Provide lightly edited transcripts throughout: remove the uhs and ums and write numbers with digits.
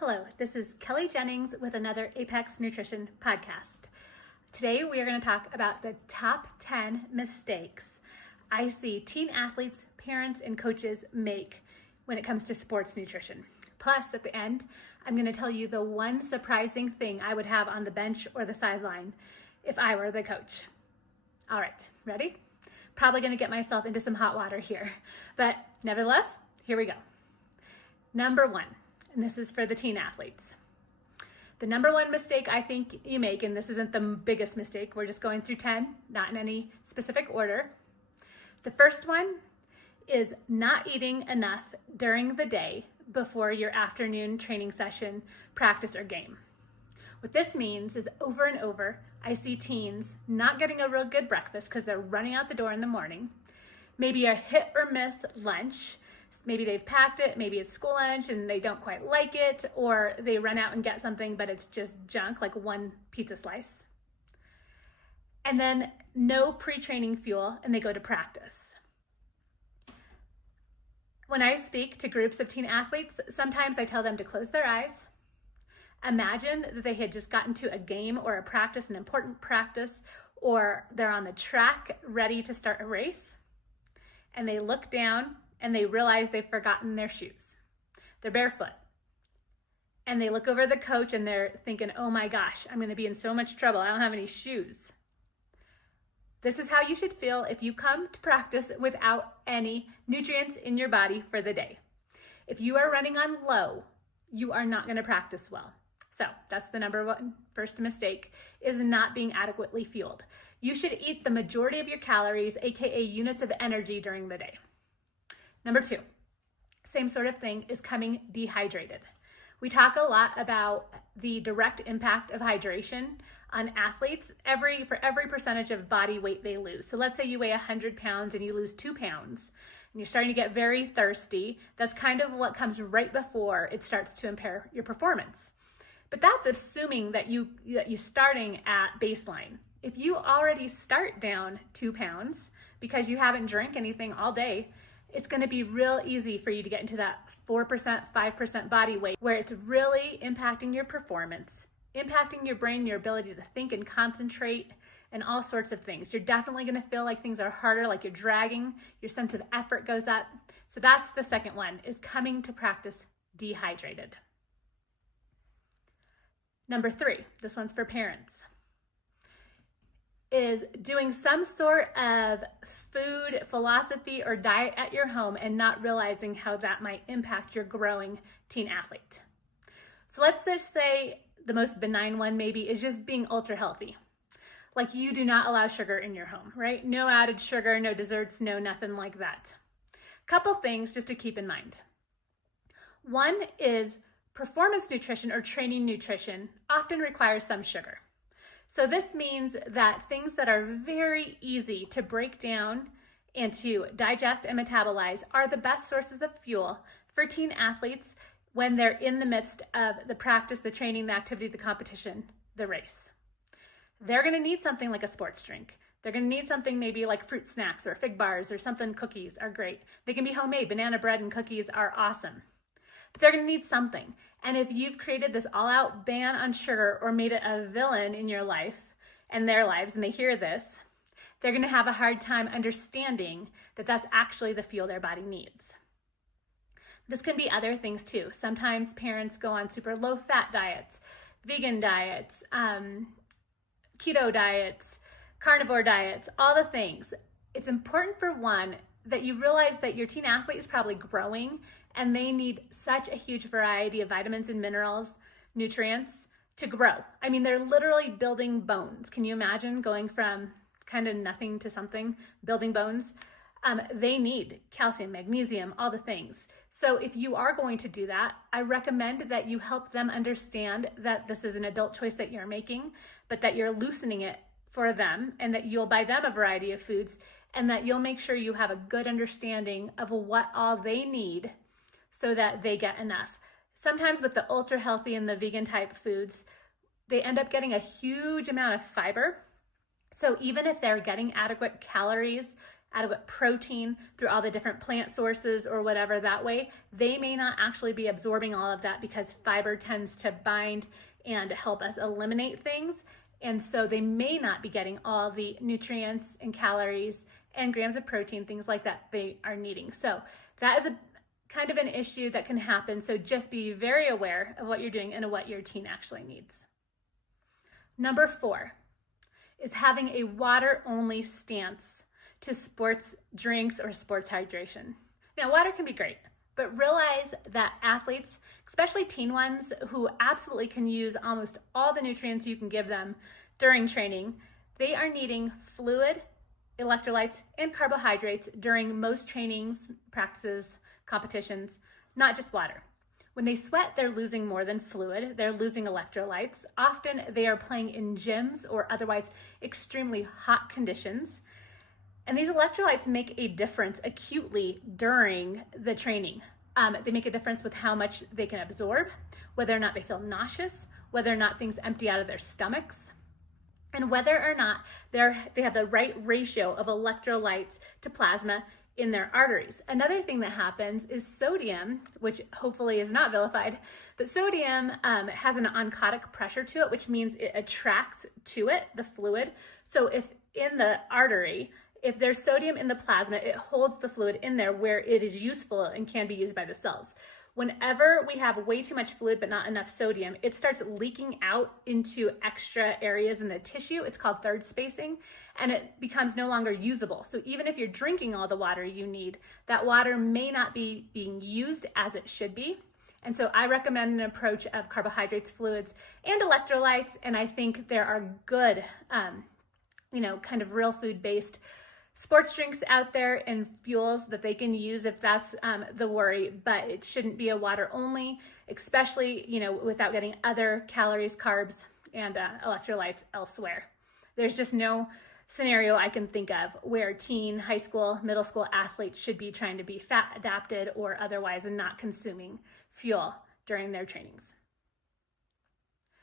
Hello, this is Kelly Jennings with another Apex Nutrition podcast. Today we are going to talk about the top 10 mistakes I see teen athletes, parents, and coaches make when it comes to sports nutrition. Plus, at the end, I'm going to tell you the one surprising thing I would have on the bench or the sideline if I were the coach. All right, ready? Probably going to get myself into some hot water here, but nevertheless, here we go. Number one. And this is for the teen athletes. The number one mistake I think you make, and this isn't the biggest mistake, we're just going through 10, not in any specific order. The first one is not eating enough during the day before your afternoon training session, practice, or game. What this means is over and over, I see teens not getting a real good breakfast because they're running out the door in the morning, maybe a hit or miss lunch. Maybe they've packed it, maybe it's school lunch and they don't quite like it, or they run out and get something, but it's just junk, like one pizza slice. And then no pre-training fuel, and they go to practice. When I speak to groups of teen athletes, sometimes I tell them to close their eyes. Imagine that they had just gotten to a game or a practice, an important practice, or they're on the track ready to start a race, and they look down and they realize they've forgotten their shoes. They're barefoot. And they look over the coach and they're thinking, oh my gosh, I'm gonna be in so much trouble. I don't have any shoes. This is how you should feel if you come to practice without any nutrients in your body for the day. If you are running on low, you are not gonna practice well. So that's the number one first mistake, is not being adequately fueled. You should eat the majority of your calories, AKA units of energy, during the day. Number two, same sort of thing, is coming dehydrated. We talk a lot about the direct impact of hydration on athletes for every percentage of body weight they lose. So let's say you weigh 100 pounds and you lose 2 pounds and you're starting to get very thirsty. That's kind of what comes right before it starts to impair your performance. But that's assuming that you're starting at baseline. If you already start down 2 pounds because you haven't drank anything all day, it's going to be real easy for you to get into that 4%, 5% body weight where it's really impacting your performance, impacting your brain, your ability to think and concentrate, and all sorts of things. You're definitely going to feel like things are harder, like you're dragging, your sense of effort goes up. So that's the second one, is coming to practice dehydrated. Number three, this one's for parents, is doing some sort of food philosophy or diet at your home and not realizing how that might impact your growing teen athlete. So let's just say the most benign one maybe is just being ultra healthy. Like you do not allow sugar in your home, right? No added sugar, no desserts, no nothing like that. Couple things just to keep in mind. One is performance nutrition or training nutrition often requires some sugar. So this means that things that are very easy to break down and to digest and metabolize are the best sources of fuel for teen athletes when they're in the midst of the practice, the training, the activity, the competition, the race. They're gonna need something like a sports drink. They're gonna need something maybe like fruit snacks or fig bars or something. Cookies are great. They can be homemade. Banana bread and cookies are awesome. But they're gonna need something. And if you've created this all-out ban on sugar or made it a villain in your life and their lives, and they hear this, they're gonna have a hard time understanding that that's actually the fuel their body needs. This can be other things too. Sometimes parents go on super low-fat diets, vegan diets, keto diets, carnivore diets, all the things. It's important, for one, that you realize that your teen athlete is probably growing and they need such a huge variety of vitamins and minerals, nutrients to grow. I mean, they're literally building bones. Can you imagine going from kind of nothing to something, building bones? They need calcium, magnesium, all the things. So if you are going to do that, I recommend that you help them understand that this is an adult choice that you're making, but that you're loosening it for them, and that you'll buy them a variety of foods, and that you'll make sure you have a good understanding of what all they need so that they get enough. Sometimes with the ultra healthy and the vegan type foods, they end up getting a huge amount of fiber. So even if they're getting adequate calories adequate protein through all the different plant sources or whatever that way, they may not actually be absorbing all of that because fiber tends to bind and help us eliminate things. And so they may not be getting all the nutrients and calories and grams of protein, things like that they are needing. So that is a kind of an issue that can happen. So just be very aware of what you're doing and what your teen actually needs. Number 4 is having a water-only stance to sports drinks or sports hydration. Now, water can be great, but realize that athletes, especially teen ones who absolutely can use almost all the nutrients you can give them during training, they are needing fluid, electrolytes, and carbohydrates during most trainings, practices, competitions, not just water. When they sweat, they're losing more than fluid. They're losing electrolytes. Often they are playing in gyms or otherwise extremely hot conditions. And these electrolytes make a difference acutely during the training. They make a difference with how much they can absorb, whether or not they feel nauseous, whether or not things empty out of their stomachs, and whether or not they have the right ratio of electrolytes to plasma in their arteries. Another thing that happens is sodium, which hopefully is not vilified, but sodium has an oncotic pressure to it, which means it attracts to it the fluid. So if in the artery, if there's sodium in the plasma, it holds the fluid in there where it is useful and can be used by the cells. Whenever we have way too much fluid but not enough sodium, it starts leaking out into extra areas in the tissue. It's called third spacing, and it becomes no longer usable. So even if you're drinking all the water you need, that water may not be being used as it should be. And so I recommend an approach of carbohydrates, fluids, and electrolytes. And I think there are good, kind of real food-based sports drinks out there and fuels that they can use if that's the worry, but it shouldn't be a water only, especially, without getting other calories, carbs, and electrolytes elsewhere. There's just no scenario I can think of where teen, high school, middle school athletes should be trying to be fat adapted or otherwise and not consuming fuel during their trainings.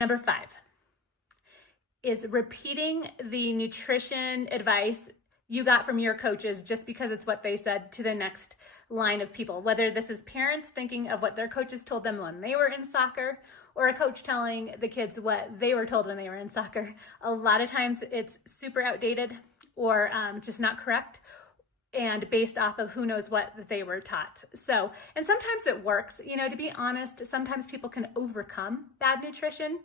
Number 5 is repeating the nutrition advice you got from your coaches just because it's what they said to the next line of people. Whether this is parents thinking of what their coaches told them when they were in soccer, or a coach telling the kids what they were told when they were in soccer. A lot of times it's super outdated or just not correct and based off of who knows what they were taught. So, and sometimes it works. To be honest, sometimes people can overcome bad nutrition,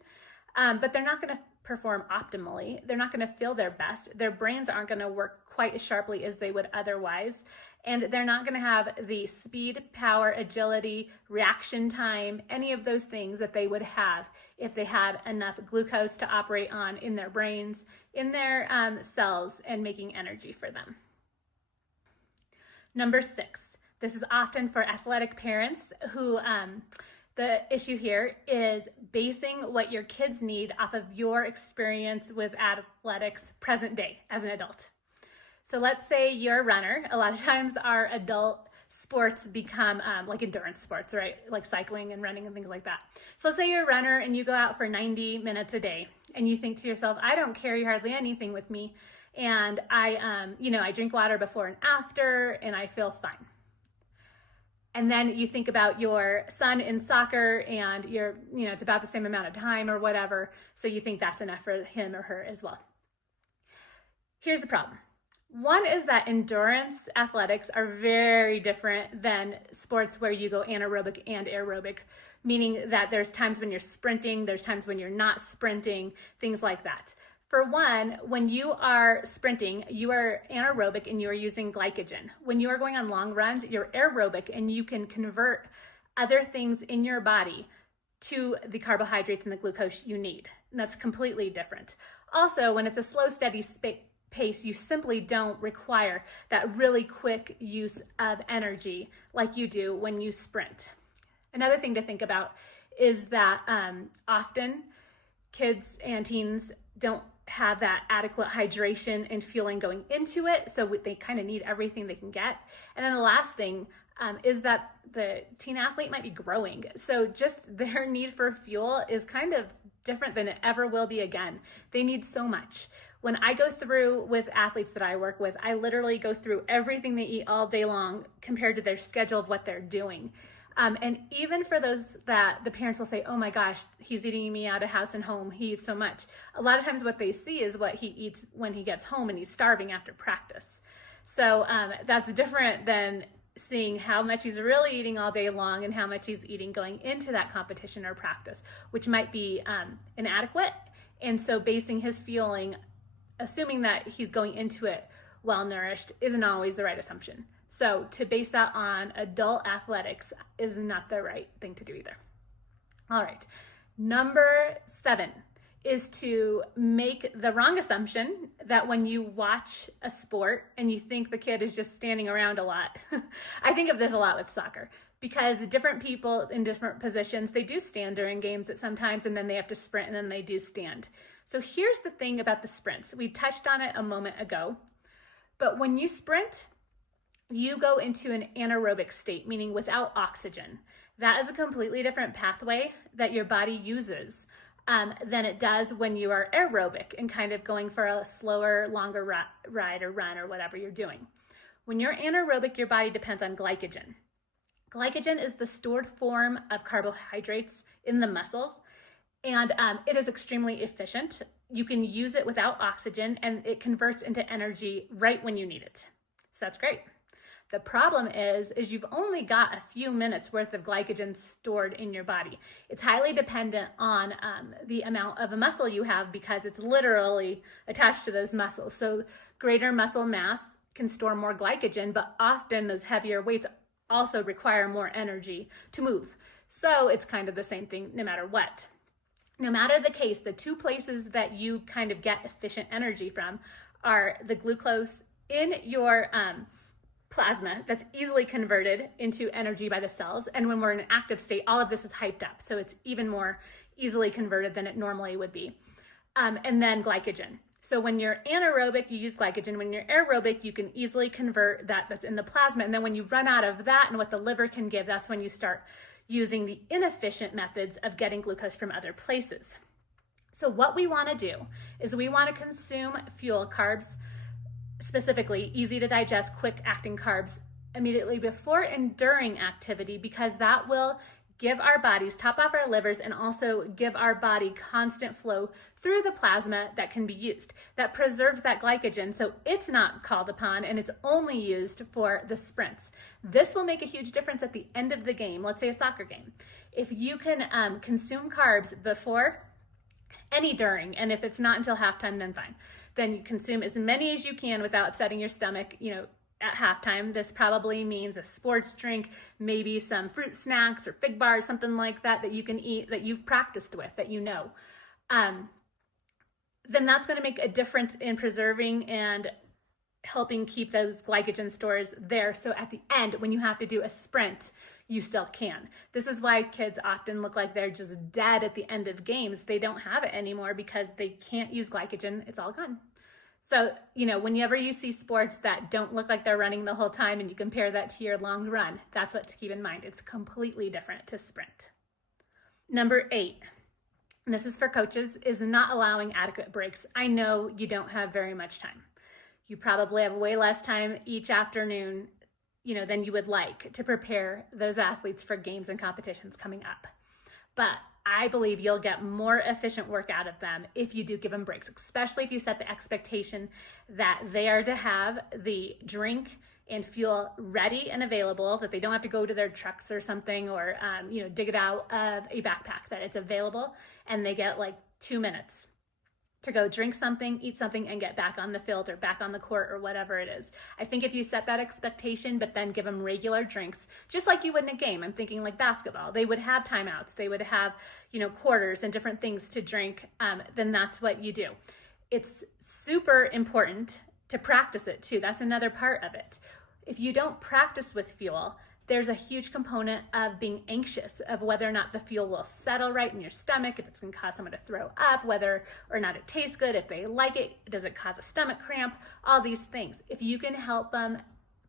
but they're not going to perform optimally. They're not going to feel their best. Their brains aren't going to work quite as sharply as they would otherwise. And they're not going to have the speed, power, agility, reaction time, any of those things that they would have if they had enough glucose to operate on in their brains, in their cells, and making energy for them. Number 6, this is often for athletic parents who the issue here is basing what your kids need off of your experience with athletics present day as an adult. So let's say you're a runner. A lot of times our adult sports become like endurance sports, right? Like cycling and running and things like that. So let's say you're a runner and you go out for 90 minutes a day and you think to yourself, I don't carry hardly anything with me. And I drink water before and after and I feel fine. And then you think about your son in soccer and it's about the same amount of time or whatever. So you think that's enough for him or her as well. Here's the problem. One is that endurance athletics are very different than sports where you go anaerobic and aerobic, meaning that there's times when you're sprinting, there's times when you're not sprinting, things like that. For one, when you are sprinting, you are anaerobic and you are using glycogen. When you are going on long runs, you're aerobic and you can convert other things in your body to the carbohydrates and the glucose you need. And that's completely different. Also, when it's a slow, steady pace, you simply don't require that really quick use of energy like you do when you sprint. Another thing to think about is that often kids and teens don't have that adequate hydration and fueling going into it, so they kind of need everything they can get. And then the last thing is that the teen athlete might be growing, so just their need for fuel is kind of different than it ever will be again. They need so much. When I go through with athletes that I work with, I literally go through everything they eat all day long compared to their schedule of what they're doing. And even for those that the parents will say, oh my gosh, he's eating me out of house and home, he eats so much. A lot of times what they see is what he eats when he gets home and he's starving after practice. So that's different than seeing how much he's really eating all day long and how much he's eating going into that competition or practice, which might be inadequate. And so basing his fueling, assuming that he's going into it well nourished, isn't always the right assumption. So to base that on adult athletics is not the right thing to do either. All right, number 7 is to make the wrong assumption that when you watch a sport and you think the kid is just standing around a lot. I think of this a lot with soccer, because different people in different positions, they do stand during games at sometimes, and then they have to sprint, and then they do stand. So here's the thing about the sprints. We touched on it a moment ago, but when you sprint, you go into an anaerobic state, meaning without oxygen. That is a completely different pathway that your body uses than it does when you are aerobic and kind of going for a slower, longer ride or run or whatever you're doing. When you're anaerobic, your body depends on glycogen. Glycogen is the stored form of carbohydrates in the muscles, and it is extremely efficient. You can use it without oxygen, and it converts into energy right when you need it. So that's great. The problem is you've only got a few minutes worth of glycogen stored in your body. It's highly dependent on the amount of a muscle you have, because it's literally attached to those muscles. So greater muscle mass can store more glycogen, but often those heavier weights also require more energy to move. So it's kind of the same thing no matter what. No matter the case, the two places that you kind of get efficient energy from are the glucose in your plasma that's easily converted into energy by the cells. And when we're in an active state, all of this is hyped up. So it's even more easily converted than it normally would be. And then glycogen. So when you're anaerobic, you use glycogen. When you're aerobic, you can easily convert that's in the plasma. And then when you run out of that and what the liver can give, that's when you start using the inefficient methods of getting glucose from other places. So what we want to do is we want to consume fuel carbs, specifically easy to digest, quick acting carbs, immediately before and during activity, because that will give our bodies, top off our livers, and also give our body constant flow through the plasma that can be used. That preserves that glycogen, so it's not called upon, and it's only used for the sprints. This will make a huge difference at the end of the game. Let's say a soccer game. If you can consume carbs before, any during, and if it's not until halftime, then fine. Then you consume as many as you can without upsetting your stomach, at halftime. This probably means a sports drink, maybe some fruit snacks or fig bars, something like that you can eat, that you've practiced with, that you know. Then that's going to make a difference in preserving and helping keep those glycogen stores there. So at the end, when you have to do a sprint, you still can. This is why kids often look like they're just dead at the end of games. They don't have it anymore because they can't use glycogen. It's all gone. So, whenever you see sports that don't look like they're running the whole time and you compare that to your long run, that's what to keep in mind. It's completely different to sprint. Number 8, and this is for coaches, is not allowing adequate breaks. I know you don't have very much time. You probably have way less time each afternoon, than you would like to prepare those athletes for games and competitions coming up. But I believe you'll get more efficient work out of them if you do give them breaks, especially if you set the expectation that they are to have the drink and fuel ready and available, that they don't have to go to their trucks or something or, dig it out of a backpack, that it's available, and they get like 2 minutes to go drink something, eat something, and get back on the field or back on the court or whatever it is. I think if you set that expectation, but then give them regular drinks, just like you would in a game. I'm thinking like basketball. They would have timeouts. They would have, quarters and different things to drink. Then that's what you do. It's super important to practice it too. That's another part of it. If you don't practice with fuel, there's a huge component of being anxious of whether or not the fuel will settle right in your stomach, if it's going to cause someone to throw up, whether or not it tastes good, if they like it, does it cause a stomach cramp, all these things. If you can help them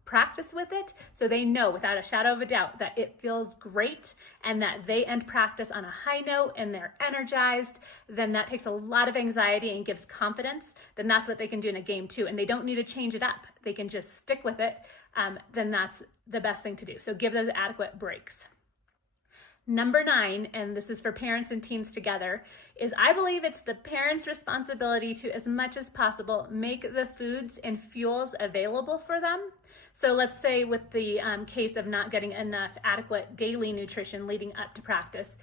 practice with it, so they know without a shadow of a doubt that it feels great and that they end practice on a high note and they're energized, then that takes a lot of anxiety and gives confidence. Then that's what they can do in a game too, and they don't need to change it up. They can just stick with it. Then that's the best thing to do. So give those adequate breaks. Number 9, and this is for parents and teens together, is I believe it's the parents' responsibility to, as much as possible, make the foods and fuels available for them. So let's say with the case of not getting enough adequate daily nutrition leading up to practice,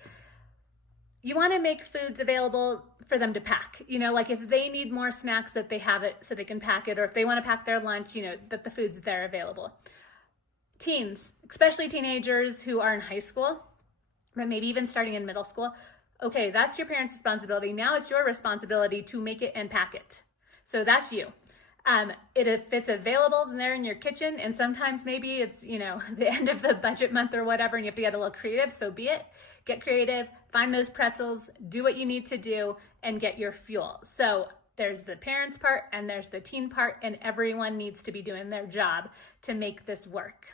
you want to make foods available for them to pack. Like if they need more snacks, that they have it so they can pack it, or if they want to pack their lunch, that the food's there available. Teens, especially teenagers who are in high school, but maybe even starting in middle school, okay, that's your parents' responsibility. Now it's your responsibility to make it and pack it. So that's you. If it's available there in your kitchen, and sometimes maybe it's, the end of the budget month or whatever, and you have to get a little creative, so be it. Get creative, find those pretzels, do what you need to do, and get your fuel. So there's the parents part and there's the teen part, and everyone needs to be doing their job to make this work.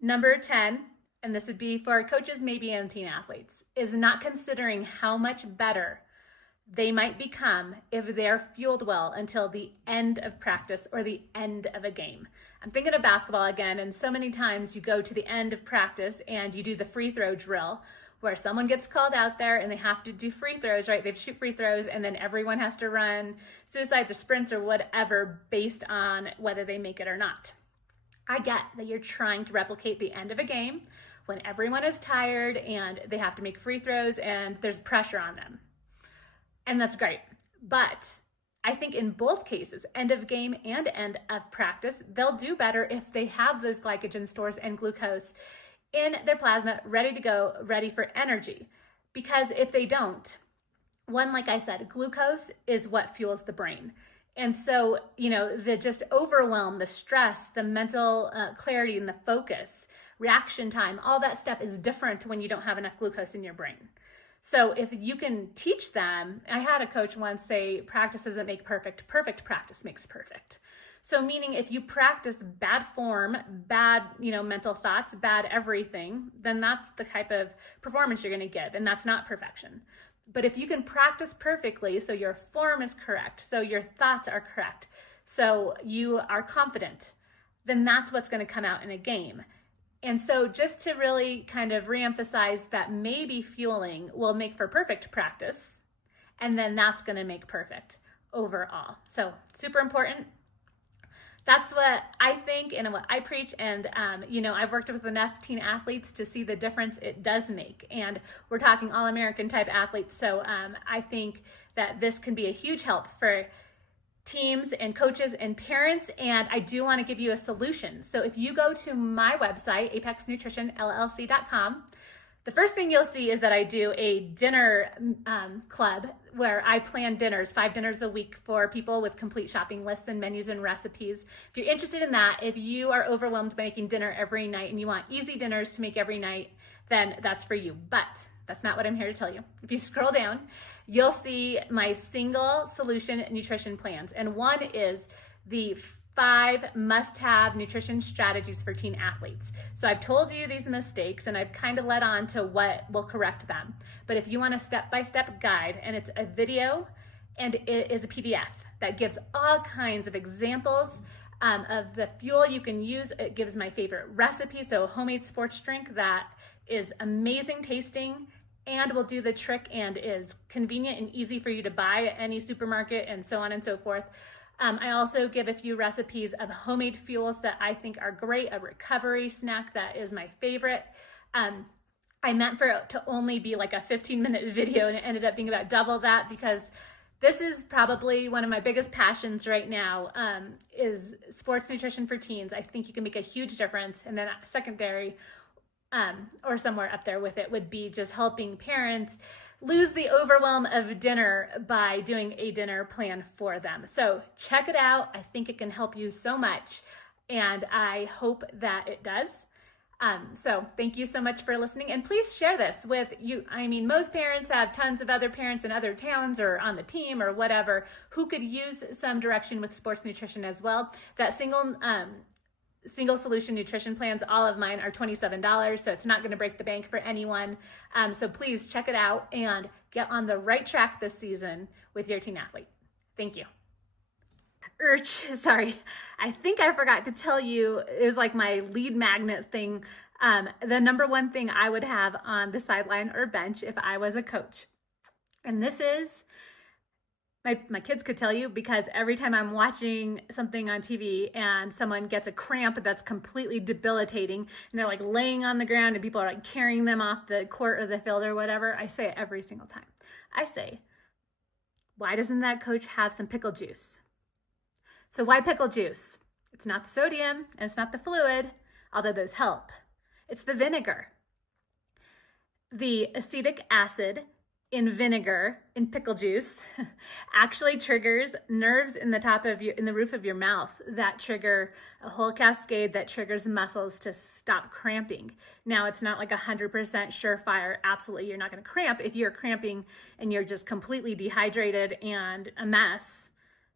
Number 10, and this would be for coaches maybe and teen athletes, is not considering how much better they might become if they're fueled well until the end of practice or the end of a game. I'm thinking of basketball again, and so many times you go to the end of practice and you do the free throw drill where someone gets called out there and they have to do free throws, right? They shoot free throws, and then everyone has to run suicides or sprints or whatever based on whether they make it or not. I get that you're trying to replicate the end of a game when everyone is tired and they have to make free throws and there's pressure on them. And that's great. But I think in both cases, end of game and end of practice, they'll do better if they have those glycogen stores and glucose in their plasma ready to go, ready for energy. Because if they don't, one, like I said, glucose is what fuels the brain. And so, the just overwhelm, the stress, the mental clarity and the focus, reaction time, all that stuff is different when you don't have enough glucose in your brain. So if you can teach them, I had a coach once say, practice doesn't make perfect, perfect practice makes perfect. So meaning if you practice bad form, bad, mental thoughts, bad everything, then that's the type of performance you're going to give, and that's not perfection. But if you can practice perfectly, so your form is correct, so your thoughts are correct, so you are confident, then that's what's going to come out in a game. And so just to really kind of reemphasize that maybe fueling will make for perfect practice, and then that's going to make perfect overall. So super important. That's what I think and what I preach. And, I've worked with enough teen athletes to see the difference it does make. And we're talking All-American type athletes. So I think that this can be a huge help for teams and coaches and parents. And I do want to give you a solution. So if you go to my website, apexnutritionllc.com, the first thing you'll see is that I do a dinner club where I plan dinners, 5 dinners a week for people with complete shopping lists and menus and recipes. If you're interested in that, if you are overwhelmed by making dinner every night and you want easy dinners to make every night, then that's for you. But that's not what I'm here to tell you. If you scroll down, you'll see my single solution nutrition plans. And one is the 5 must-have nutrition strategies for teen athletes. So I've told you these mistakes and I've kind of led on to what will correct them. But if you want a step-by-step guide, and it's a video and it is a PDF that gives all kinds of examples of the fuel you can use. It gives my favorite recipe, so a homemade sports drink that is amazing tasting and will do the trick and is convenient and easy for you to buy at any supermarket and so on and so forth. I also give a few recipes of homemade fuels that I think are great, a recovery snack that is my favorite. I meant for it to only be like a 15-minute video, and it ended up being about double that because this is probably one of my biggest passions right now, is sports nutrition for teens. I think you can make a huge difference. And then secondary, or somewhere up there with it, would be just helping parents lose the overwhelm of dinner by doing a dinner plan for them. So check it out. I think it can help you so much, and I hope that it does. So thank you so much for listening, and please share this with you. I mean, most parents have tons of other parents in other towns or on the team or whatever who could use some direction with sports nutrition as well. That single single solution nutrition plans. All of mine are $27, so it's not going to break the bank for anyone. So please check it out and get on the right track this season with your teen athlete. Thank you. Sorry, I think I forgot to tell you, it was like my lead magnet thing. The number one thing I would have on the sideline or bench if I was a coach. And this is, my kids could tell you, because every time I'm watching something on TV and someone gets a cramp that's completely debilitating and they're like laying on the ground and people are like carrying them off the court or the field or whatever, I say it every single time. I say, why doesn't that coach have some pickle juice? So why pickle juice? It's not the sodium and it's not the fluid, although those help. It's the vinegar. The acetic acid in vinegar, in pickle juice, actually triggers nerves in the roof of your mouth that trigger a whole cascade that triggers muscles to stop cramping. Now, it's not like 100% surefire, absolutely you're not gonna cramp. If you're cramping and you're just completely dehydrated and a mess,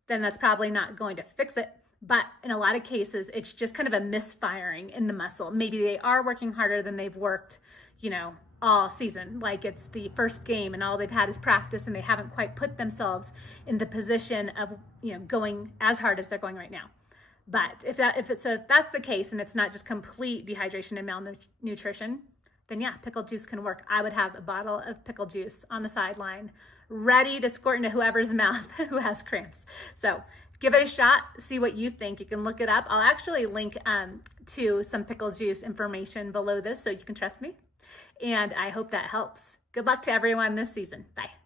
then that's probably not going to fix it. But in a lot of cases, it's just kind of a misfiring in the muscle. Maybe they are working harder than they've worked, all season. Like it's the first game and all they've had is practice and they haven't quite put themselves in the position of, going as hard as they're going right now. But if that's the case and it's not just complete dehydration and malnutrition, then yeah, pickle juice can work. I would have a bottle of pickle juice on the sideline, ready to squirt into whoever's mouth who has cramps. So give it a shot, see what you think. You can look it up. I'll actually link to some pickle juice information below this so you can trust me. And I hope that helps. Good luck to everyone this season. Bye.